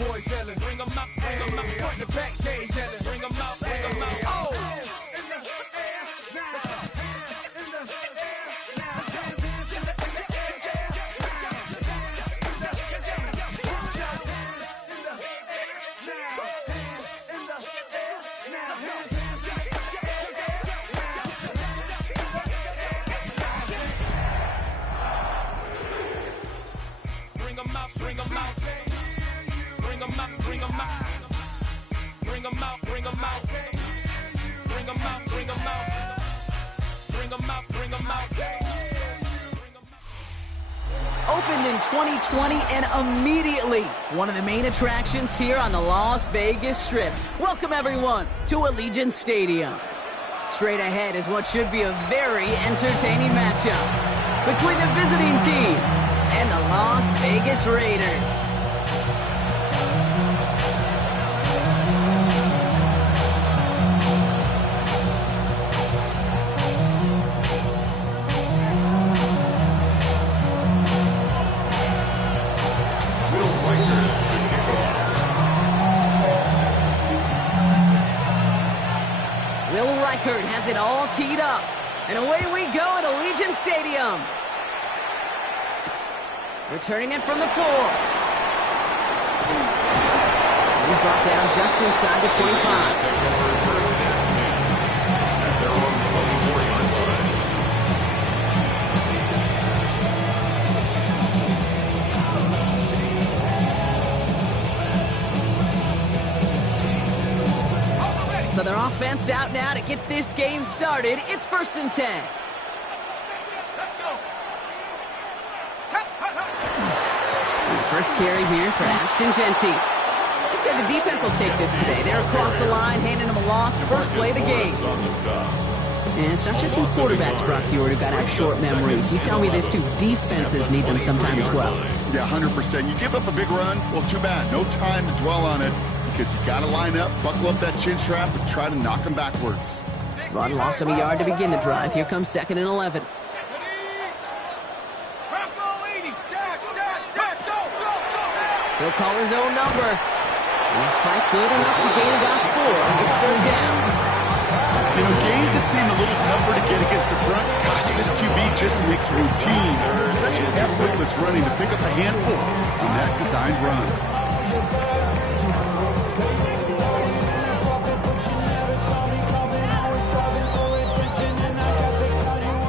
boys yelling. Bring them out, front to back, they yelling. Bring them out, oh! In the air, now. In the air, now. Bring them out, bring them out. Bring them out, bring them out. Bring them out, bring them out. Bring them out, bring them out. Bring them out, bring them out. Opened in 2020 and immediately one of the main attractions here on the Las Vegas Strip. Welcome everyone to Allegiant Stadium. Straight ahead is what should be a very entertaining matchup between the visiting team and the Las Vegas Raiders. Has it all teed up, and away we go at Allegiant Stadium. Returning it from the 4. He's brought down just inside the 25. So their offense out now to get this game started. It's 1st and 10. Let's go. First carry here for Ashton Genty. I'd say the defense will take this today. They're across the line, handing them a loss. First play of the game. And it's not just some quarterbacks, Brock Huard, who got to have short memories. You tell me this too. Defenses need them sometimes as well. Yeah, 100%. You give up a big run, well, too bad. No time to dwell on it. Because you got to line up, buckle up that chin strap, and try to knock them backwards. Rod lost him a yard to begin the drive. Here comes 2nd and 11. He'll call his own number. And his fight good enough to gain about 4. It's 3rd down. You know, games that seem a little tougher to get against the front, gosh, this QB just makes routine. Such an effortless running to pick up a handful on that designed run.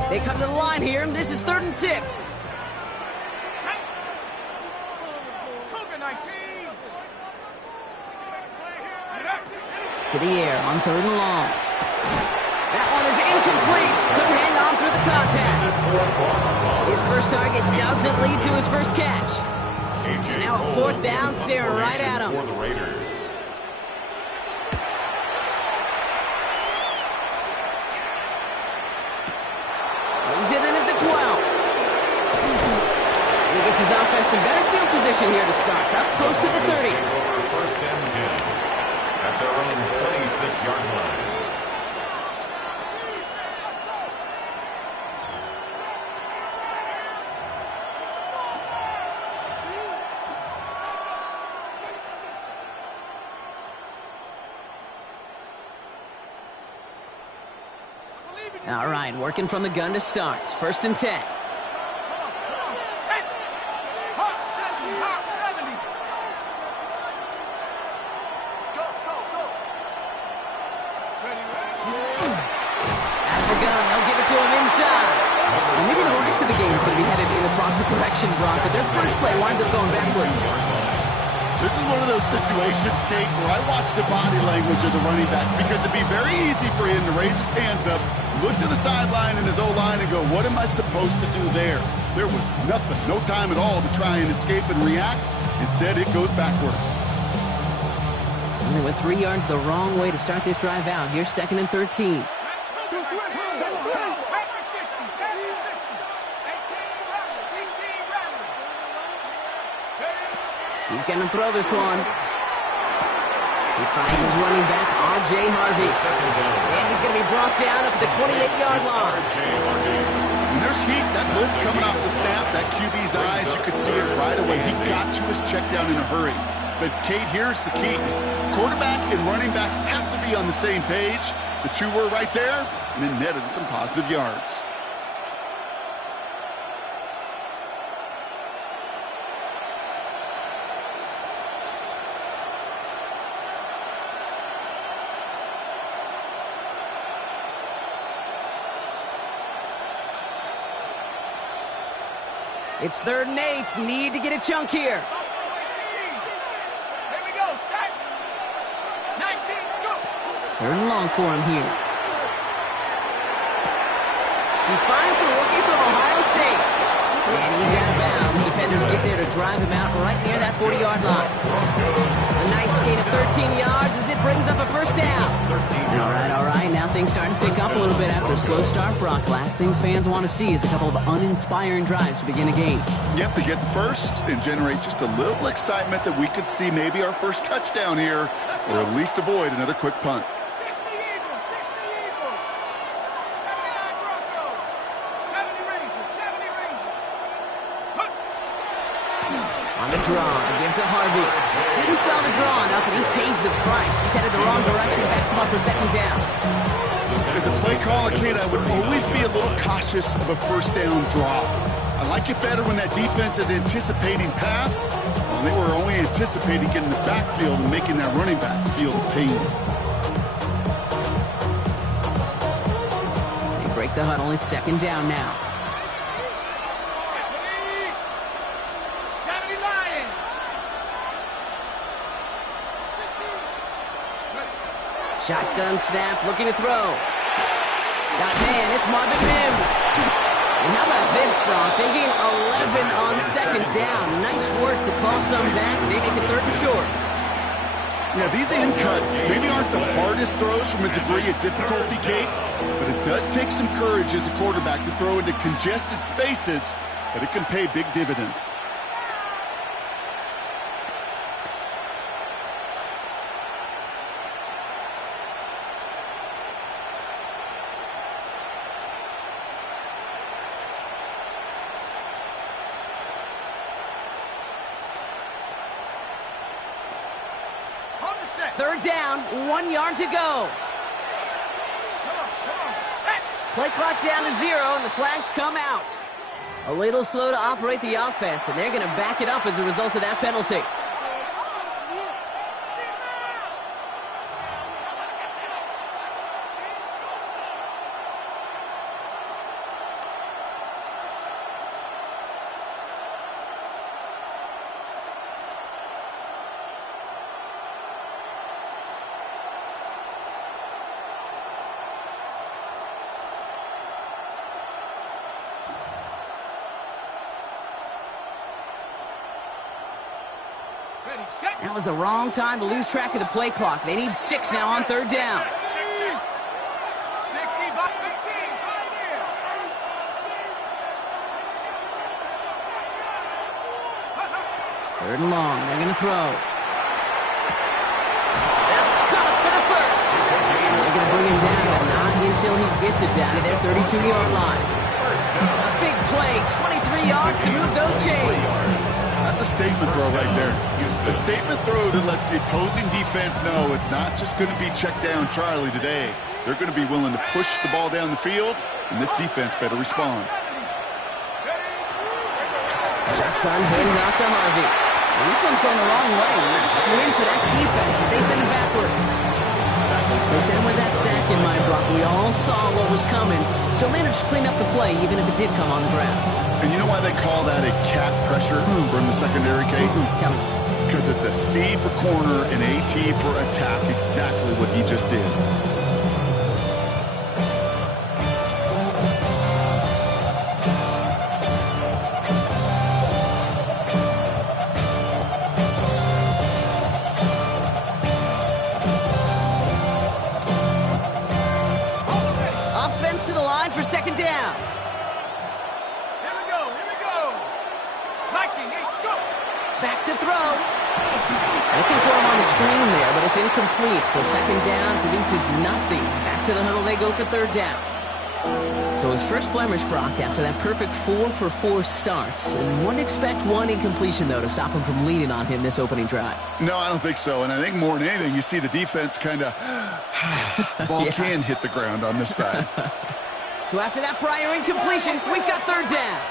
They come to the line here, and this is 3rd and 6. To the air on 3rd and long. That one is incomplete. Couldn't hang on through the contact. His first target doesn't lead to his first catch. And now at 4th down, staring right at him. Brings it in at the 12. And he gets his offense in better field position here to start. Up close to the 30. First and 10 at their own 26-yard line. All right, working from the gun to start. 1st and 10. And maybe the rest of the game is going to be headed in the proper direction, Brock, but their first play winds up going backwards. This is one of those situations, Kate, where I watch the body language of the running back because it'd be very easy for him to raise his hands up, look to the sideline in his O-line and go, what am I supposed to do there? There was nothing, no time at all to try and escape and react. Instead, it goes backwards. And they went 3 yards the wrong way to start this drive out. Here's 2nd and 13. He's going to throw this one. He finds his running back, R.J. Harvey. And he's going to be brought down up at the 28-yard line. When there's heat, that blitz coming off the snap, that QB's eyes, you could see it right away. He got to his check down in a hurry. But, Kate, here's the key. Quarterback and running back have to be on the same page. The two were right there, and it netted some positive yards. It's 3rd and 8. Need to get a chunk here. Here we go. Set. 19. Go. 3rd and long for him here. He finds the rookie from Ohio State. And he's out of bounds. Defenders get there to drive him out right near that 40-yard line. A nice gain of 13 yards as it brings up a first down. All right. Now things starting to pick up a little bit after a slow start, Brock. Last things fans want to see is a couple of uninspiring drives to begin a game. Yep, they get the first and generate just a little excitement that we could see maybe our first touchdown here, or at least avoid another quick punt. 60 Eagles. 60 Eagles. 79 Broncos. 70 Rangers. 70 Rangers. Look. On the draw, again to Harvey. Didn't sell the draw enough, and he pays the price. He's headed the wrong direction, backs him up for 2nd down. As a play caller, Kate, I would always be a little cautious of a first down draw. I like it better when that defense is anticipating pass. Well, they were only anticipating getting the backfield and making that running back feel the pain. They break the huddle. It's 2nd down now. 70 Lions. Shotgun snap, looking to throw. Got man, it's Marvin Mims. And how about this, Brock? They gain 11 on 2nd down. Nice work to claw some back. They make it 3rd and short. Yeah, these in cuts maybe aren't the hardest throws from a degree of difficulty, Kate, but it does take some courage as a quarterback to throw into congested spaces, but it can pay big dividends. On the set. 3rd down, 1 yard to go. Come on. Set. Play clock down to 0, and the flags come out. A little slow to operate the offense, and they're going to back it up as a result of that penalty. Ready. Set. That was the wrong time to lose track of the play clock. They need 6 now on 3rd down. 65. 18. Pioneer. 3rd and long. They're going to throw. That's caught for the first. And they're going to bring him down, but not until he gets it down to their 32-yard line. A big play, 23 yards to move those chains. That's a statement throw right there. A statement throw that lets the opposing defense know it's not just going to be check down Charlie today. They're going to be willing to push the ball down the field, and this defense better respond. Shotgun handing out to Harvey. And this one's going the wrong way. Nice win for that defense as they send him backwards. They sent him with that sack in mind, Brock. We all saw what was coming. Still managed to clean up the play, even if it did come on the ground. And you know why they call that a cat pressure from the secondary, Kate? Tell me. Because it's a C for corner and a T for attack, exactly what he just did. Offense to the line for 2nd down. Here we go. Viking, hey, go. Back to throw. Looking for him on the screen there, but it's incomplete. So 2nd down produces nothing. Back to the huddle they go for 3rd down. So his first blemish, Brock, after that perfect 4-for-4 starts. And wouldn't expect one incompletion, though, to stop him from leaning on him this opening drive. No, I don't think so. And I think more than anything, you see the defense kind of ball can hit the ground on this side. So after that prior incompletion, we've got third down.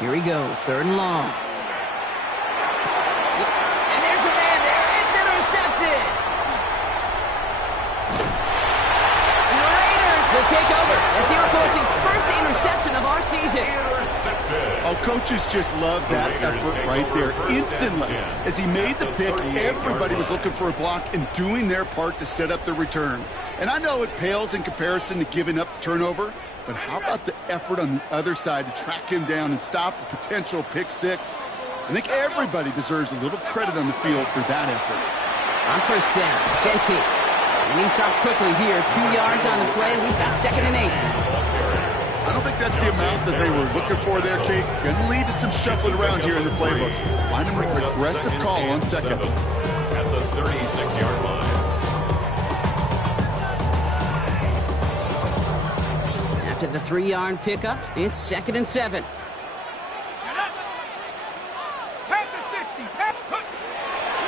Here he goes, third and long. And there's a man there. It's intercepted. And the Raiders will take over as he records his first interception of our season. Oh, coaches just love that effort right there. Instantly, as he made the pick, everybody was looking for a block and doing their part to set up the return. And I know it pales in comparison to giving up the turnover, but how about the effort on the other side to track him down and stop a potential pick six? I think everybody deserves a little credit on the field for that effort. On first down, Genty. And he stops quickly here. 2 yards on the play. We've got 2nd and 8. I don't think that's the amount that they were looking for there, Kate. Going to lead to some shuffling around here in the playbook. Find a more aggressive call on second. At the 36-yard line. After the 3-yard pickup, it's 2nd and 7.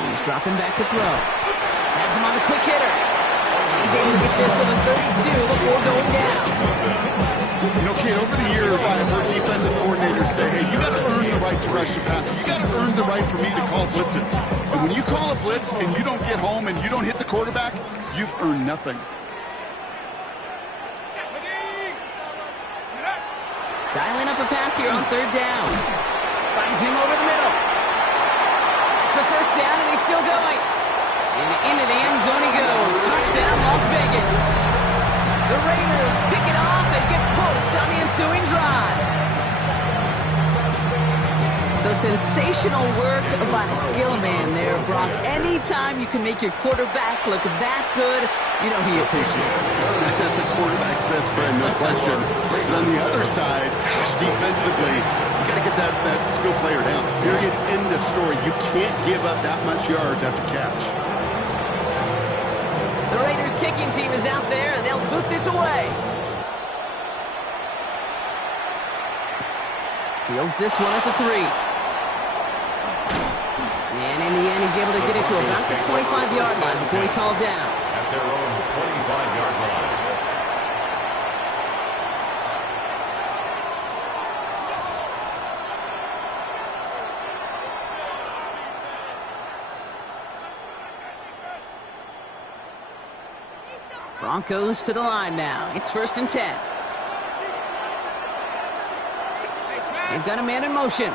He's dropping back to throw. Has him on the quick hitter. And he's able to get this to the 32 before going down. You know, Kate, over the years, I've heard defensive coordinators say, hey, you got to earn the right to rush the passer. You got to earn the right for me to call blitzes. And when you call a blitz and you don't get home and you don't hit the quarterback, you've earned nothing. Dialing up a pass here on third down. Finds him over the middle. It's the first down, and he's still going. And into the end zone he goes. Touchdown, Las Vegas. The Raiders pick it off and get points on the ensuing drive. So sensational work by the skill man there, Brock. Anytime you can make your quarterback look that good, you know he appreciates it. That's a quarterback's best friend, no question. But on the other side, gosh, defensively, you got to get that skill player down. Period. End of story. You can't give up that much yards after catch. The Raiders kicking team is out there, and they'll boot this away. Fields this one at the 3. And in the end, he's able to get it to about the 25-yard line before he's hauled down. At their own 25-yard line. Broncos to the line now. It's 1st and 10. They've got a man in motion.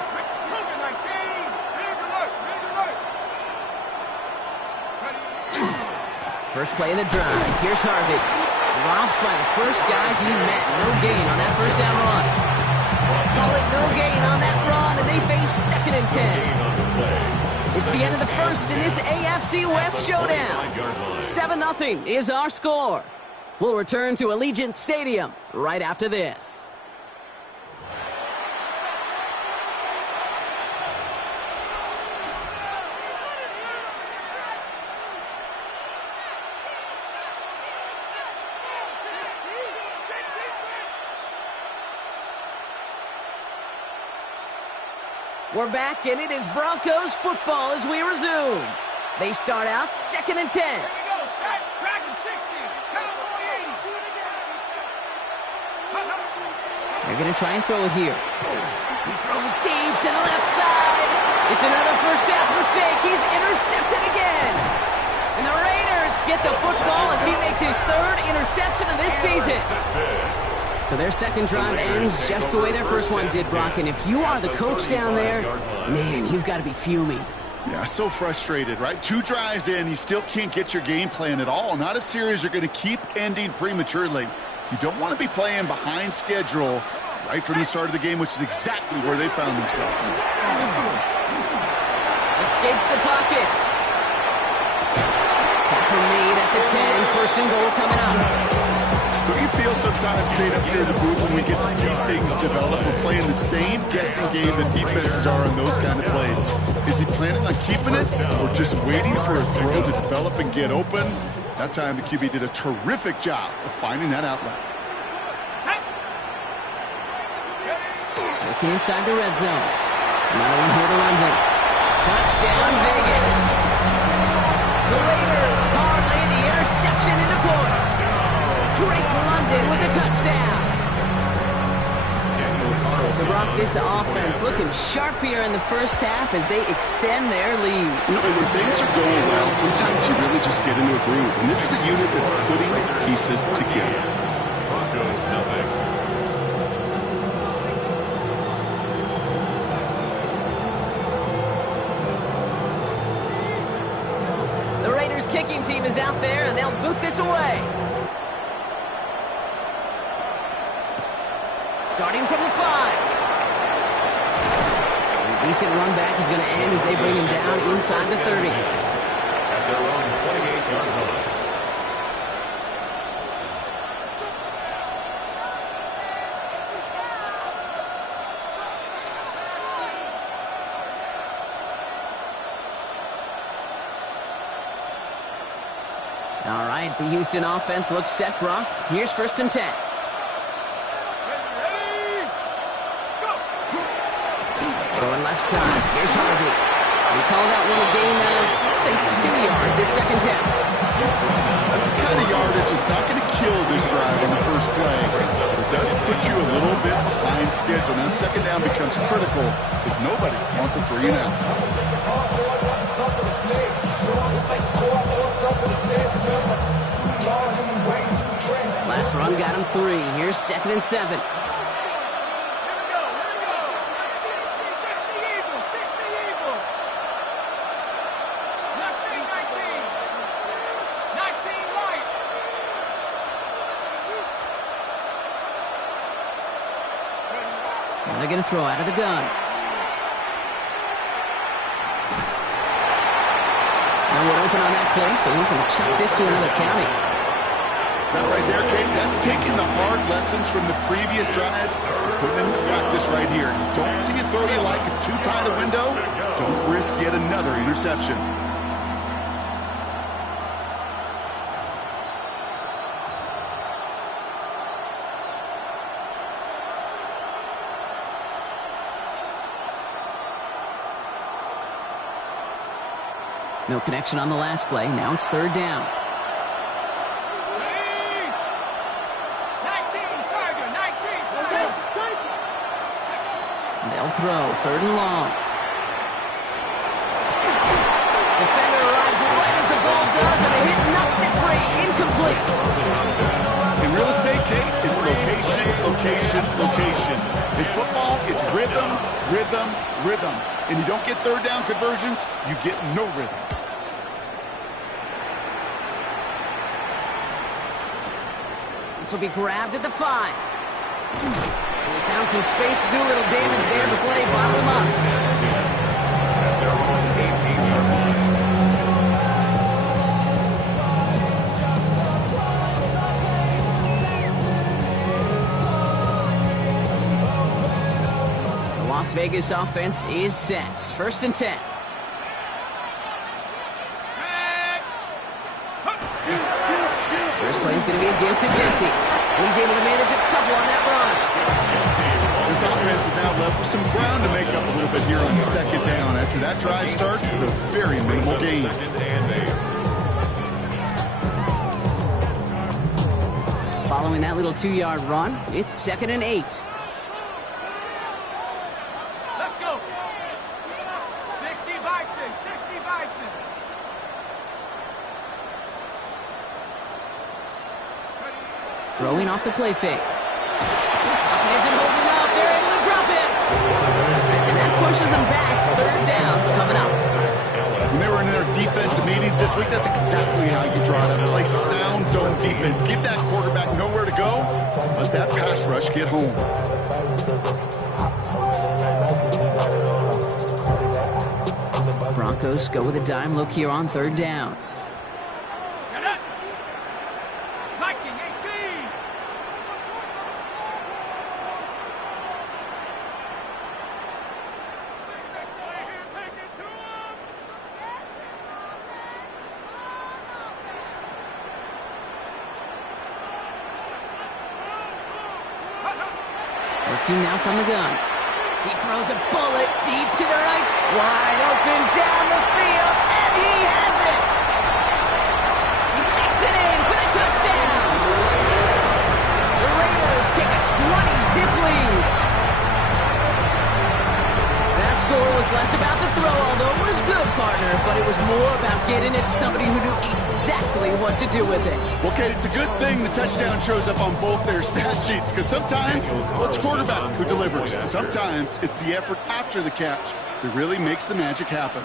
First play of the drive. Here's Harvey. Drops by the first guy he met. No gain on that first down run. Call it no gain on that run, and they face 2nd and 10. It's the end of the first in this AFC West showdown. 7-0 is our score. We'll return to Allegiant Stadium right after this. We're back, and it is Broncos football as we resume. They start out 2nd and 10. They're going to try and throw it here. He's throwing deep to the left side. It's another first half mistake. He's intercepted again. And the Raiders get the football as he makes his 3rd interception of this season. So their second drive ends just the way their first one did, Brock. And if you are the coach down there, man, you've got to be fuming. Yeah, so frustrated, right? 2 drives in, you still can't get your game plan at all. Not if series are going to keep ending prematurely. You don't want to be playing behind schedule right from the start of the game, which is exactly where they found themselves. Escapes the pocket. Tackle made at the 10. 1st and goal coming up. Don't you feel sometimes Sometimes, Kate, up here in the booth, when we get to see things develop, we're playing the same guessing game that defenses are on those kind of plays. Is he planning on keeping it or just waiting for a throw to develop and get open? That time, the QB did a terrific job of finding that outlet. Looking inside the red zone. Another one here to London. Touchdown, Vegas. The Raiders parlay the interception into points. Drake London with a touchdown. So, Brock, this offense looking sharp here in the first half as they extend their lead. You know, when things are going well, sometimes you really just get into a groove. And this is a unit that's putting pieces together. Broncos, nothing. Kicking team is out there, and they'll boot this away. Starting from the 5. A decent run back is going to end as they bring him down inside the 30. At their own 28-yard line. All right, the Houston offense looks set, Brock. Here's 1st and 10. Going left side. Here's Harvey. We call that one a gain of, let's say, 2 yards. It's 2nd down. That's the kind of yardage. It's not going to kill this drive on the first play. It does put you a little bit behind schedule. Now, 2nd down becomes critical because nobody wants a 3 and out. Last run got him 3. Here's 2nd and 7. Now they're going to throw out of the gun. No one open on that play, so he's going to chuck this to another county. That right there, Kate, that's taking the hard lessons from the previous drive, putting them into practice right here. You don't see a throw you like, it's too tight a window, don't risk yet another interception. No connection on the last play. Now it's 3rd down. They'll throw 3rd and long. Defender arrives right as the ball does, and the hit knocks it free. Incomplete. In real estate, Kate, it's location, location, location. In football, it's rhythm, rhythm, rhythm. And you don't get 3rd down conversions, you get no rhythm. This will be grabbed at the 5. They found some space to do a little damage there before they bottle him up. At their own 18-yard line. The Las Vegas offense is set. 1st and 10. First play is going to be a give to Jency. He's able to manage a couple on that run. This offense is now left with some ground to make up a little bit here on 2nd down after that drive starts with a very minimal gain. Following that little 2-yard run, it's 2nd and 8. Let's go. 60 Bison, 60 Bison. Throwing off the play fake. Pocket isn't holding up. They're able to drop it. And that pushes them back. 3rd down coming up. When they were in their defensive meetings this week, that's exactly how you draw it up. Play sound zone defense. Give that quarterback nowhere to go. Let that pass rush get home. Broncos go with a dime look here on 3rd down. Working now from the gun. He throws a bullet deep to the right. Wide open down the field, and he has it! He makes it in for the touchdown! The Raiders take a 20-zip lead. That score was less about the throw, although it was good, partner, but it was more about getting it to somebody who knew exactly what to do with it. Well, Kate, it's a good thing the touchdown shows up on both their stat sheets, because sometimes, well, it's quarterback who delivers. Sometimes it's the effort after the catch that really makes the magic happen.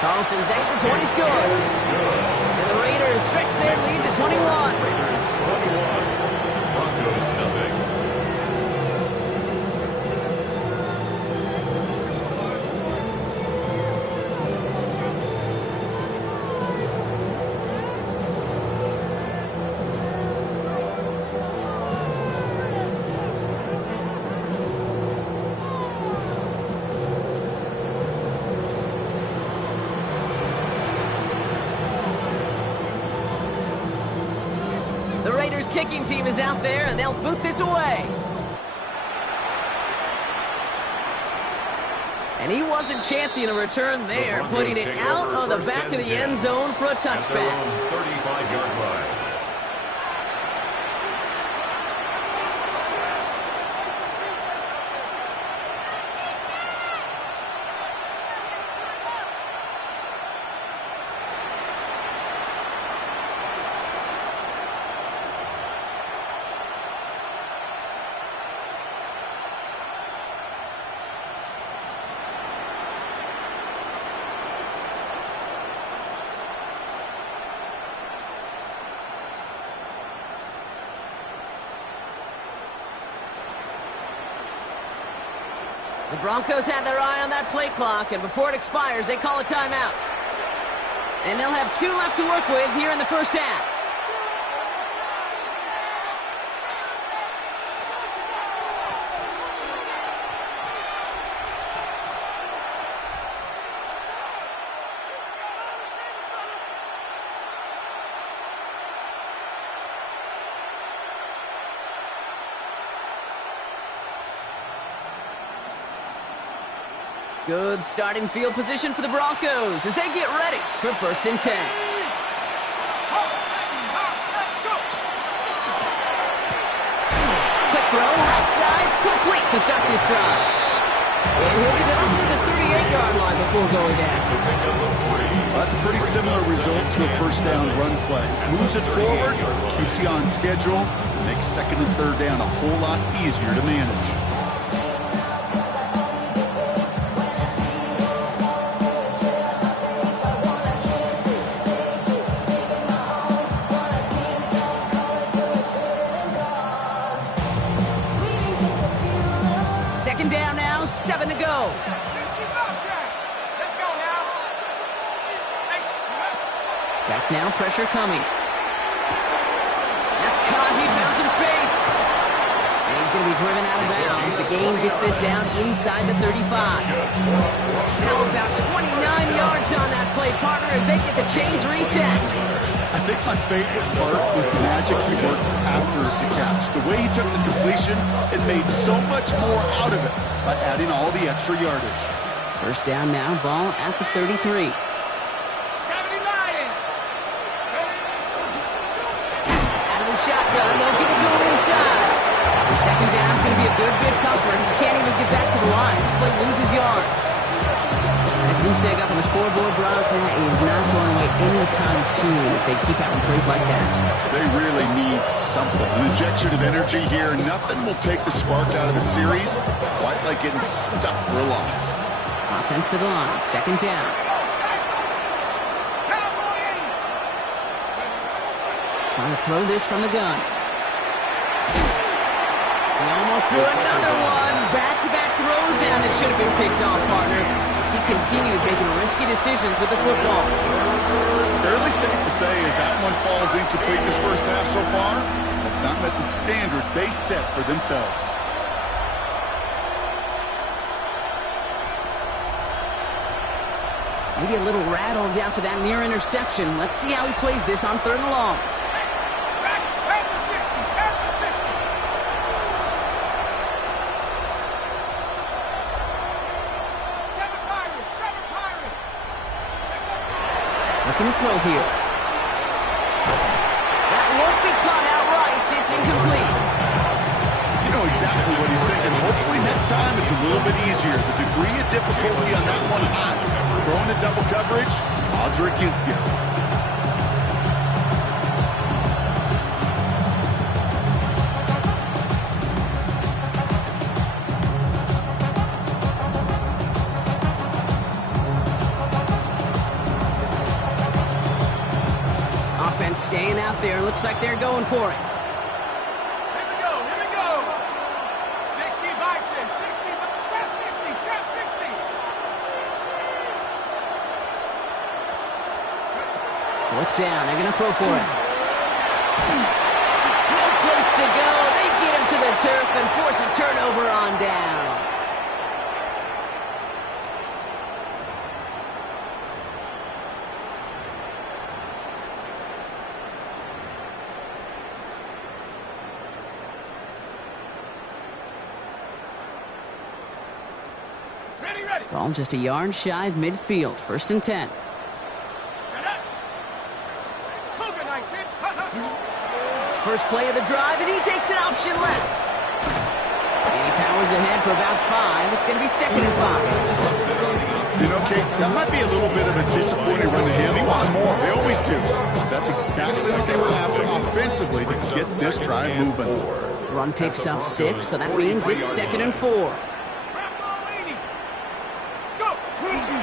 Carlson's extra point is good. And the Raiders stretch their lead to 21. Raiders 21, Broncos nothing. The Raiders kicking team is out there, and they'll boot this away. And he wasn't chancing a return there, putting it out on the back of the end zone for a touchback. At their own 35-yard line. The Broncos had their eye on that play clock, and before it expires, they call a timeout. And they'll have 2 left to work with here in the first half. Good starting field position for the Broncos as they get ready for 1st and 10. Quick throw, outside, complete to start this drive. And he'll be down to the 38-yard line before going down. Well, that's a pretty similar result to a first down run play. Moves it forward, keeps you on schedule, makes 2nd and 3rd down a whole lot easier to manage. Second down now, 7 to go. Back now, pressure coming. That's caught, he found some space. And he's going to be driven out of bounds. The gain gets this down inside the 35. Now about 29 yards on that play, partner, as they get the chains reset. I think my favorite part was the magic he worked after the catch. The way he took the completion and made so much more out of it by adding all the extra yardage. First down now, ball at the 33. Shotgun, they'll give it to him inside. And second down is going to be a good bit tougher. He can't even get back to the line. This play loses yards. That goose egg up on the scoreboard, Brock, that is not going away anytime soon if they keep having plays like that. They really need something. An injection of energy here. Nothing will take the spark out of the series quite like getting stuck for a loss. Offense to the line, second down. Trying to throw this from the gun. He almost threw another one. Back-to-back throws down that should have been picked off, partner. As he continues making risky decisions with the football. Fairly safe to say as that one falls incomplete this first half so far, that's not met the standard they set for themselves. Maybe a little rattled after that near interception. Let's see how he plays this on 3rd and long. Looking to throw here. That won't be caught outright. It's incomplete. You know exactly what he's thinking. Hopefully next time it's a little bit easier. The degree of difficulty on that one high. Throwing to double coverage, odds are against you. Offense staying out there. Looks like they're going for it. Here we go. 60 Bison, 60, trap 60. 4th down. They're going to throw for it. No place to go. They get him to the turf and force a turnover on downs. Ready. Ball just a yard shy of midfield. 1st and 10. Cougar 19. First play of the drive, and he takes an option left. And he powers ahead for about 5. It's going to be 2nd and 5. You know, Kate, that might be a little bit of a disappointing run to him. He wanted more. They always do. That's exactly what they were after offensively to get this drive moving. Run picks up 6, so that means it's 2nd and 4.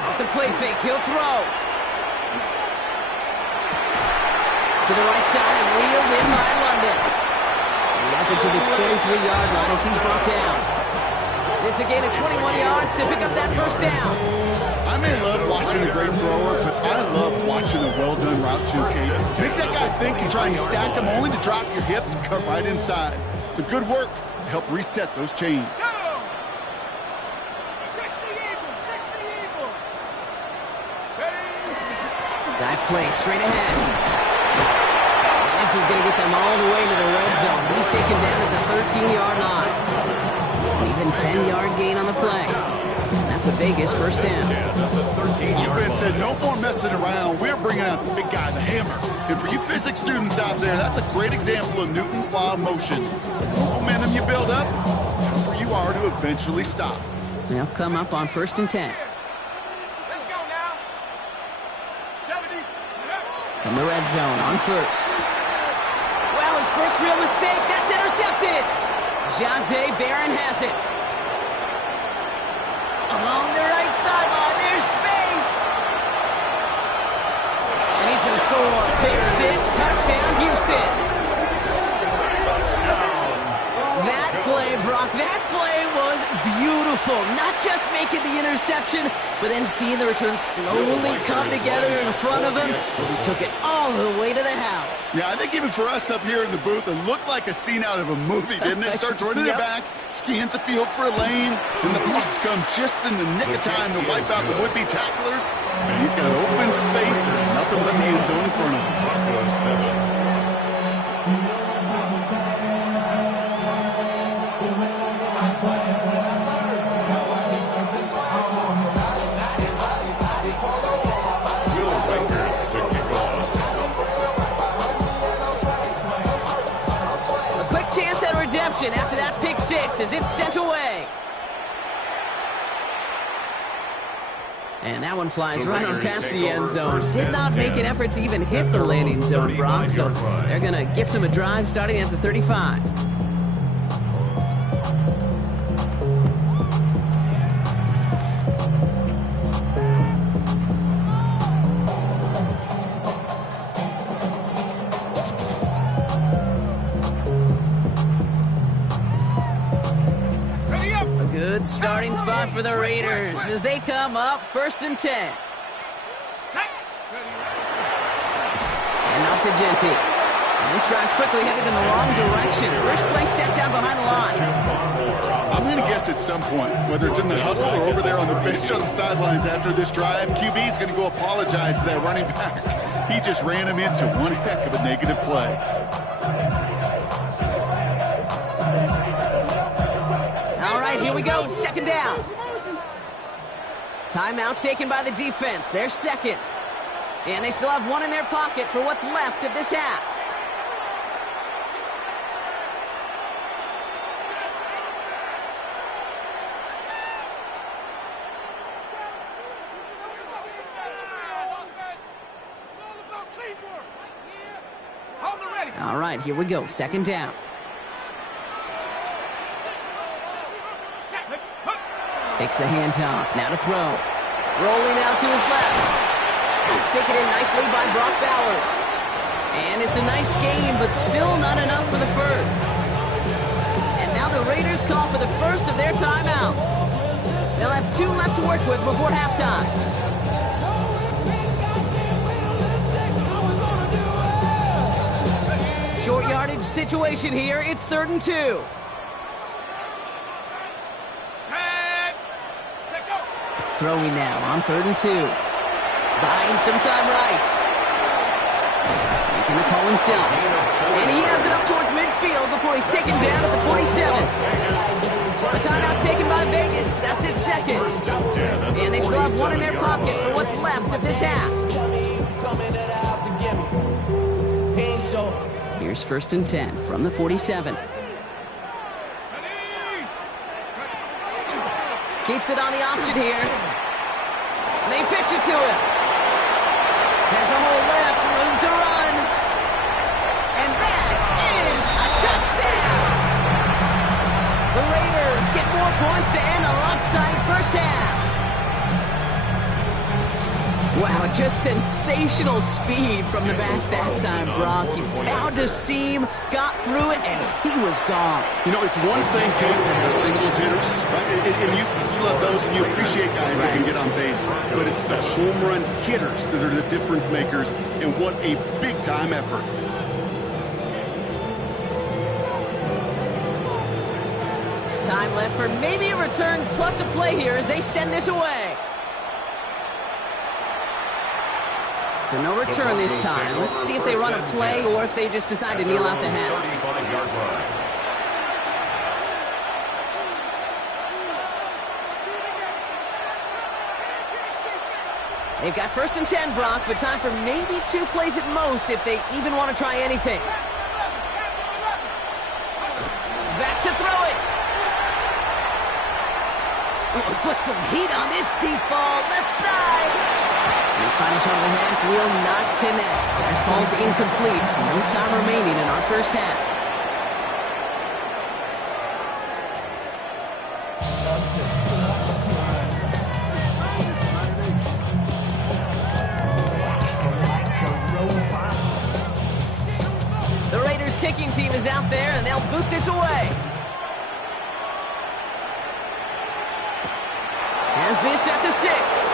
Off the play fake, he'll throw. To the right side, and wheeled in by London. And he has it to the 23-yard line as he's brought down. It's a gain of 21 yards to pick up that 1st down. I may love watching a great thrower, but I love watching a well-done route too, Kate. Make that guy think you're trying to stack him only to drop your hips and cut right inside. Some good work to help reset those chains. 60 Eagle. Dive play straight ahead. And this is going to get them all the way to the red zone. He's taken down at the 13-yard line. An even 10-yard gain on the play. That's a Vegas 1st down. Offense said no more messing around. We're bringing out the big guy, the hammer. And for you physics students out there, that's a great example of Newton's law of motion. The more momentum you build up, the tougher you are to eventually stop. They'll come up on 1st and 10. Let's go now. 70. In the red zone on 1st. Well, his first real mistake. That's intercepted. Jonte Barron has it. Along the right sideline, there's space. And he's going to score. Pick 6, touchdown, Houston. That play, Brock, that play was beautiful. Not just making the interception, but then seeing the return slowly come together in front of him as he took it all the way to the house. Yeah, I think even for us up here in the booth, it looked like a scene out of a movie, didn't it? Starts running it back, scans the field for a lane, and the blocks come just in the nick of time to wipe out the would-be tacklers. And he's got open space and nothing but the end zone in front of him. After that pick 6 as it's sent away. And that one flies right on past the end zone. Did not make an effort to even hit the landing zone, Brock. So they're going to gift him a drive starting at the 35. Good starting spot for the Raiders as they come up 1st and 10. And off to Genty. And this drive's quickly headed in the wrong direction. First play set down behind the line. I'm going to guess at some point, whether it's in the huddle or over there on the bench on the sidelines after this drive, QB is going to go apologize to that running back. He just ran him into one heck of a negative play. All right, here we go. Second down. Timeout taken by the defense. They're second. And they still have one in their pocket for what's left of this half. All right, here we go. Second down. Takes the handoff. Now to throw. Rolling out to his left. That's taken in nicely by Brock Bowers. And it's a nice game, but still not enough for the first. And now the Raiders call for the first of their timeouts. They'll have 2 left to work with before halftime. Short yardage situation here. It's 3rd and 2. Throwing now on 3rd and 2. Buying some time right. Making the call himself. And he has it up towards midfield before he's taken down at the 47. A timeout taken by Vegas. That's it, second. And they still have one in their pocket for what's left of this half. Here's 1st and 10 from the 47. Keeps it on the option here. They pitch it to him. Has a hole left, room to run. And that is a touchdown. The Raiders get more points to end a lopsided first half. Wow, just sensational speed from the back that time, Brock. He found a seam, got through it, and he was gone. You know, it's one thing, Kate, to have singles hitters, right? And you love those, and you appreciate guys that can get on base. But it's the home run hitters that are the difference makers, and what a big-time effort. Time left for maybe a return plus a play here as they send this away. So no return this time. Let's see if they run a play or if they just decide to kneel out the half. They've got 1st and 10, Brock, but time for maybe 2 plays at most if they even want to try anything. Back to throw it. Oh, put some heat on this deep ball, left side. His final shot of the half will not connect. That falls incomplete. No time remaining in our first half. The Raiders kicking team is out there, and they'll boot this away. Has this at the 6.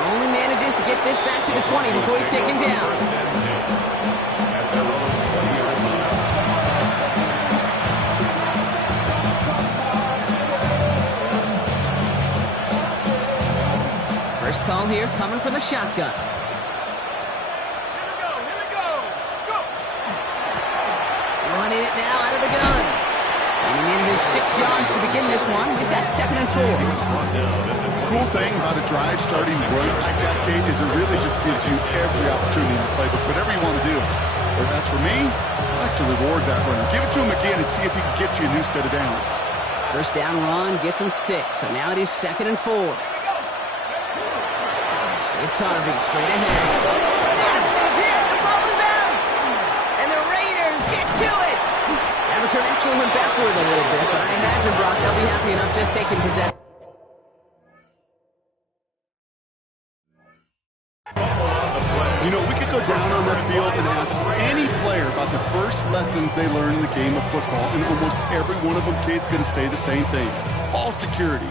Only manages to get this back to the 20 before he's taken down. First call here coming from the shotgun. Running it now out of the gun. And he manages 6 yards to begin this one. We've got 2nd and 4. Cool thing about a drive starting run like that, Kate, is it really just gives you every opportunity in the playbook, whatever you want to do. But as for me, I like to reward that runner. Give it to him again and see if he can get you a new set of downs. First down run gets him 6, so now it is 2nd and 4. It's Harvey straight ahead. Yes, hit! The ball is out! And the Raiders get to it! That return actually went backward a little bit, but I imagine, Brock, they'll be happy enough just taking possession. You know, we could go down on that field and ask any player about the first lessons they learned in the game of football, and almost every one of them, kids, going to say the same thing. Ball security.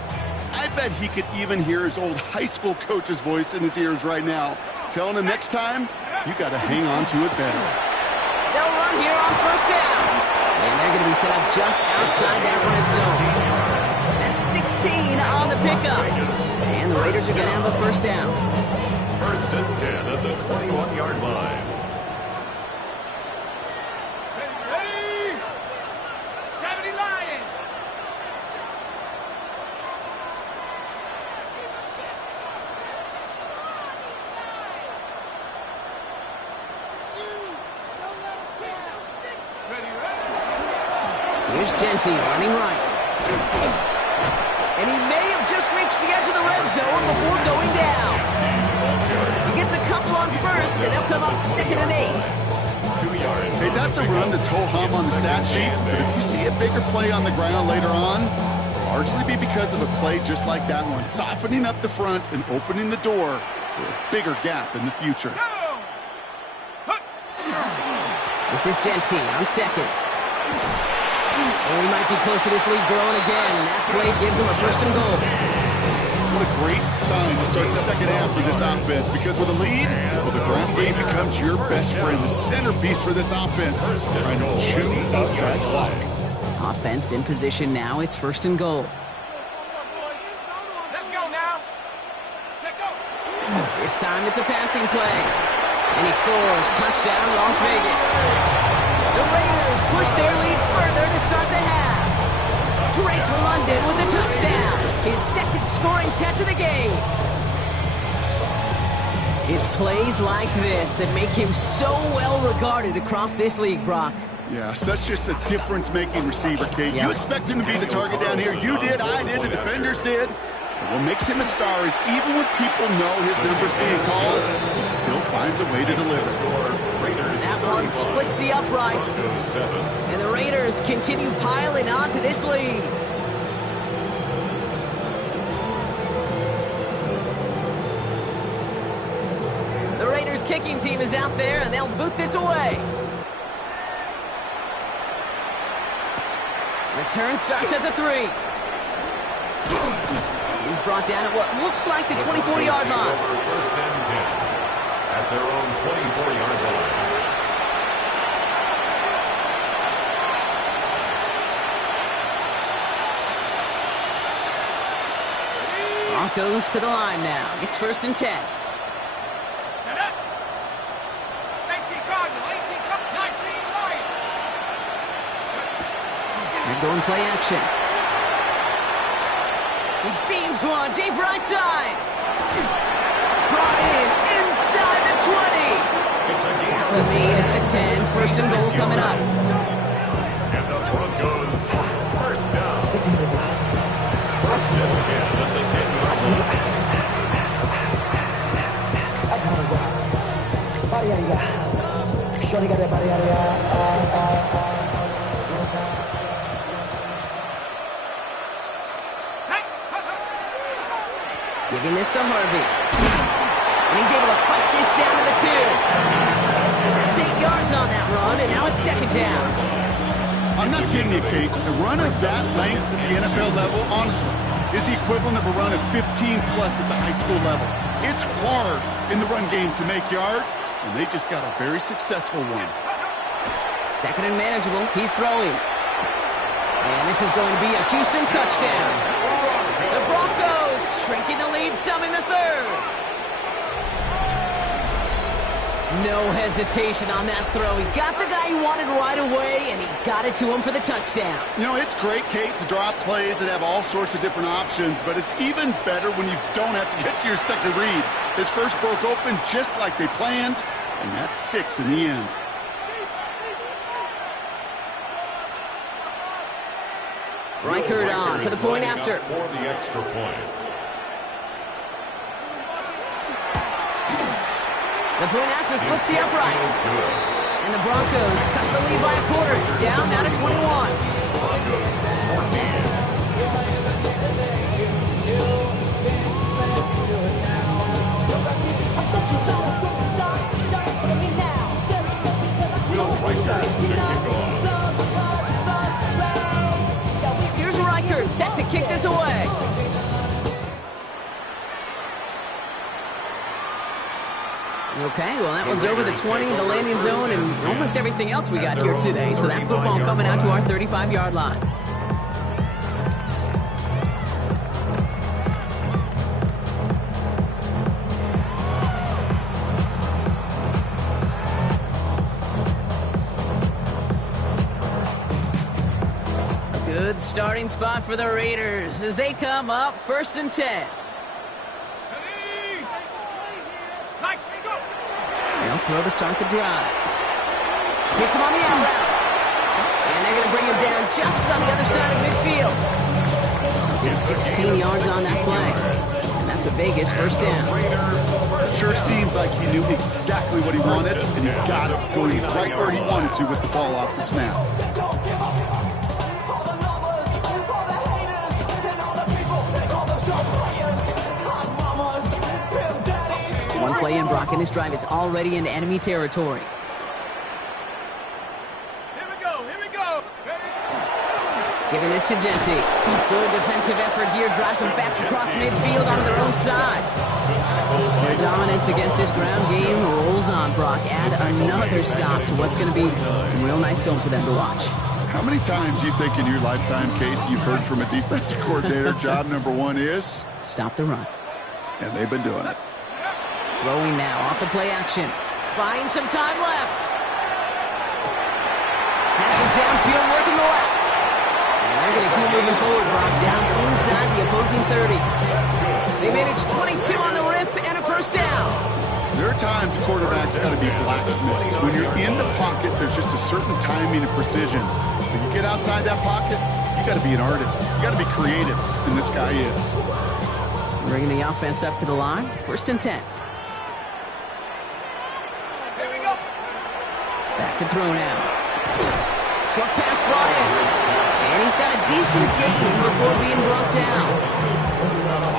I bet he could even hear his old high school coach's voice in his ears right now, telling him next time, you got to hang on to it better. They'll run here on first down. And they're going to be set up just outside that red zone. That's 16 on the pickup. And the Raiders are going to have a first down. First and 10 at the 21-yard line. Ready? 70 Lions. Here's Genty running right. And he may have just reached the edge of the red zone before going down. He gets a couple on first, and they'll come up 2nd and 8. 2 yards. Hey, that's a run that's ho-hum on the stat sheet, but if you see a bigger play on the ground later on, it'll largely be because of a play just like that one, softening up the front and opening the door for a bigger gap in the future. This is Genty on 2nd. And he might be close to this lead growing again. That play gives him a first and goal. What a great sign to start the second half for this offense, because with a lead, well, the ground game becomes your best friend, the centerpiece for this offense, trying to chew up that clock. Offense in position now. It's first and goal. Let's go now. Check go. This time it's a passing play. And he scores. Touchdown, Las Vegas. The Raiders push their lead further to start the half. Drake London with the touchdown. His second scoring catch of the game. It's plays like this that make him so well regarded across this league, Brock. Yeah, such just a difference-making receiver, Kate. Yeah. You expect him to be the target down here. You did, I did, the defenders did. But what makes him a star is even when people know his number's being called, he still finds a way to deliver. That one splits the uprights. And the Raiders continue piling on to this lead. The Raiders kicking team is out there, and they'll boot this away. Return starts at the 3. He's brought down at what looks like the 24-yard line. First and 10 at their own 24-yard line. Broncos to the line now. It's first and 10. Set up. 19 Cardinal, 18 Cardinal, 19 Lions. They're going play action. He beams one deep right side. Brought in inside the 20. Tackle made at the 10. First and goal coming up. And the Broncos first down. First and 10 at the 10-yard Giving this to Harvey. And he's able to fight this down to the 2. That's 8 yards on that run, and now it's second down. I'm not kidding you, Kate. A run of that length at the NFL level, honestly, is the equivalent of a run of 15-plus at the high school level. It's hard in the run game to make yards, and they just got a very successful one. Second and manageable. He's throwing. And this is going to be a Houston touchdown. The Broncos shrinking the lead some in the 3rd. No hesitation on that throw. He got the guy he wanted right away, and he got it to him for the touchdown. You know, it's great, Kate, to drop plays and have all sorts of different options, but it's even better when you don't have to get to your second read. His first broke open just like they planned, and that's 6 in the end. Reichert on for the point after. For the extra point. The point after splits the uprights. And the Broncos cut the lead by a quarter. Down now to 21. Broncos 14. Will Reichert to kick off. Here's Reichert set to kick this away. Okay, well, that one's over the 20, the landing zone, and almost everything else we got here today. So that football coming out to our 35-yard line. A good starting spot for the Raiders as they come up 1st and 10. They'll throw to start the drive. Hits him on the out route. And they're going to bring him down just on the other side of midfield. It's 16 yards on that play. And that's a Vegas first down. Sure seems like he knew exactly what he wanted, and he got it going right where he wanted to with the ball off the snap. One play in, Brock, and this drive is already into enemy territory. Here we go. Giving this to Genty. Good defensive effort here. Drives them back across midfield onto their own side. Their dominance against this ground game rolls on, Brock. Add another stop to what's going to be some real nice film for them to watch. How many times do you think in your lifetime, Kate, you've heard from a defensive coordinator, job number one is? Stop the run. And they've been doing it. Throwing now off the play action. Buying some time left. Passing downfield, working the left. And they're going to keep moving forward, Brock, down inside the opposing 30. They managed 22 on the rip and a first down. There are times a quarterback's got to be blacksmiths. When you're in the pocket, there's just a certain timing and precision. When you get outside that pocket, you got to be an artist. You got to be creative, and this guy is. Bringing the offense up to the line. 1st and 10. Back to throw now. Short pass brought in. And he's got a decent gain before being brought down.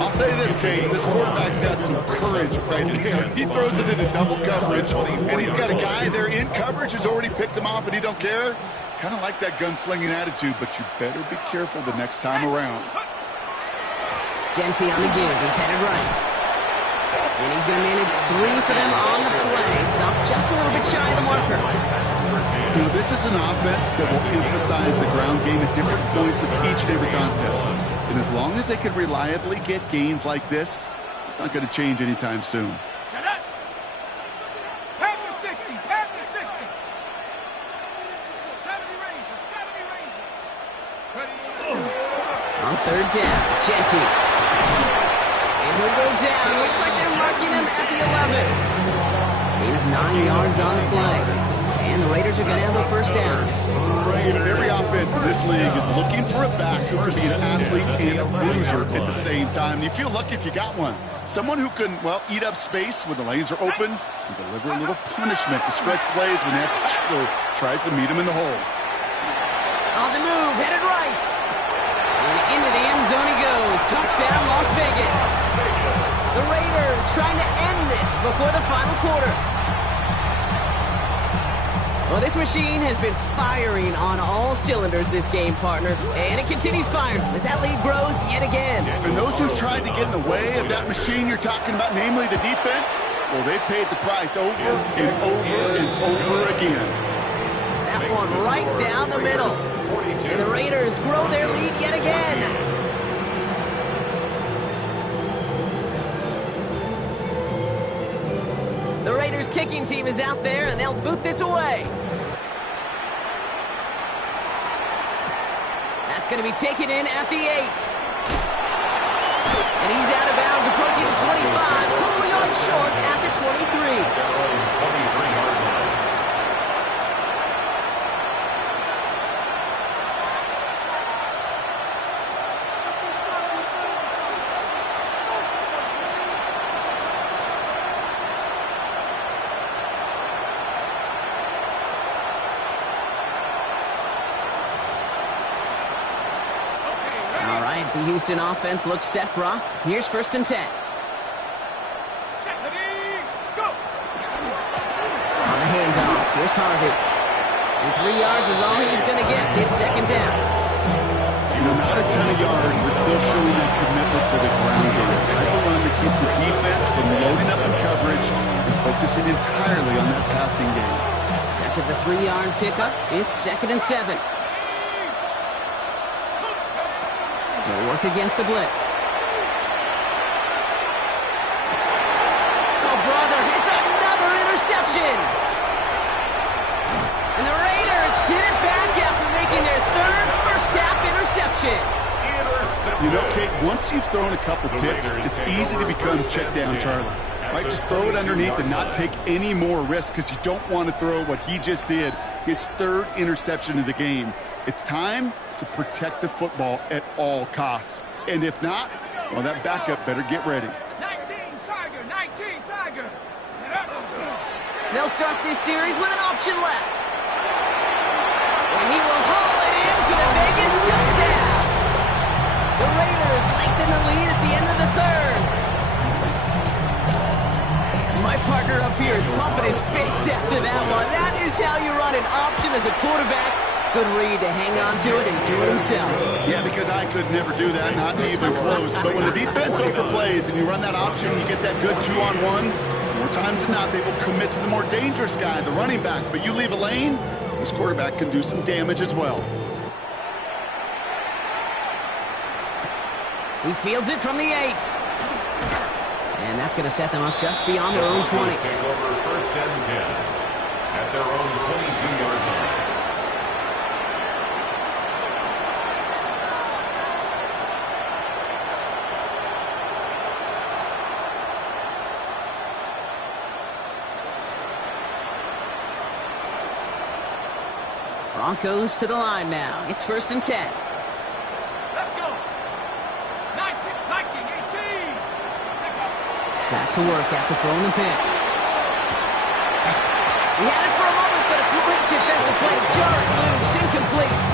I'll say this, Kate. This quarterback's got some courage right there. He throws it into double coverage, and he's got a guy there in coverage who's already picked him off, and he don't care. Kind of like that gunslinging attitude, but you better be careful the next time around. Genty on the give. He's headed right. And he's going to manage 3 for them on the play. Stop just a little bit shy of the marker. You know, this is an offense that will emphasize the ground game at different points of each and every contest. And as long as they can reliably get gains like this, it's not going to change anytime soon. Pass the 60. 70 Ranger. On 3rd down, Genty. And he'll go down. Looks like they're marking him at the 11. Gain of 9 yards on the play. And the Raiders are going to have a first down. Every offense in this league is looking for a back who can be an athlete and a bruiser at the same time. And you feel lucky if you got one. Someone who can, well, eat up space when the lanes are open and deliver a little punishment to stretch plays when that tackler tries to meet him in the hole. On the move, headed right. And into the end zone he goes. Touchdown, Las Vegas. The Raiders trying to end this before the final quarter. Well, this machine has been firing on all cylinders this game, partner. And it continues firing as that lead grows yet again. And those who've tried to get in the way of that machine you're talking about, namely the defense, well, they've paid the price over and over and over again. That one right down the middle. And the Raiders grow their lead yet again. The Raiders kicking team is out there, and they'll boot this away. That's going to be taken in at the 8. And he's out of bounds, approaching the 25, couple yards short at the 23. The Houston offense looks set, Brock. Here's 1st and 10. On the handoff, here's Harvey. And 3 yards is all he's going to get. It's 2nd down. You know, not a ton of yards, but still showing that commitment to the ground game. The type of run that keeps the defense from loading up in coverage and focusing entirely on that passing game. After the 3-yard pickup, it's 2nd and 7. They'll work against the blitz. Oh, brother, it's another interception. And the Raiders get it back after making their 3rd first-half interception. You know, Kate, once you've thrown a couple picks, it's easy to become check down Charlie. Right, just throw it underneath and not take any more risk because you don't want to throw what he just did, his 3rd interception of the game. It's time to protect the football at all costs. And if not, well, that backup better get ready. 19 Tiger, 19 Tiger. They'll start this series with an option left. And he will haul it in for the Vegas touchdown. The Raiders lengthen the lead at the end of the 3rd. My partner up here is pumping his fist after that one. That is how you run an option as a quarterback. Good read to hang on to it and do it himself. Yeah, because I could never do that, not even close. But when the defense overplays and you run that option, you get that good 2-on-1, more times than not, they will commit to the more dangerous guy, the running back. But you leave a lane, this quarterback can do some damage as well. He fields it from the 8. And that's going to set them up just beyond their own 20. Take over 1st and 10 at their own 22-yard line. Broncos to the line now. It's 1st and 10. Let's go. 19, 18. Back to work after throwing the pick. He had it for a moment, but a great defensive play. Jarring loose, incomplete.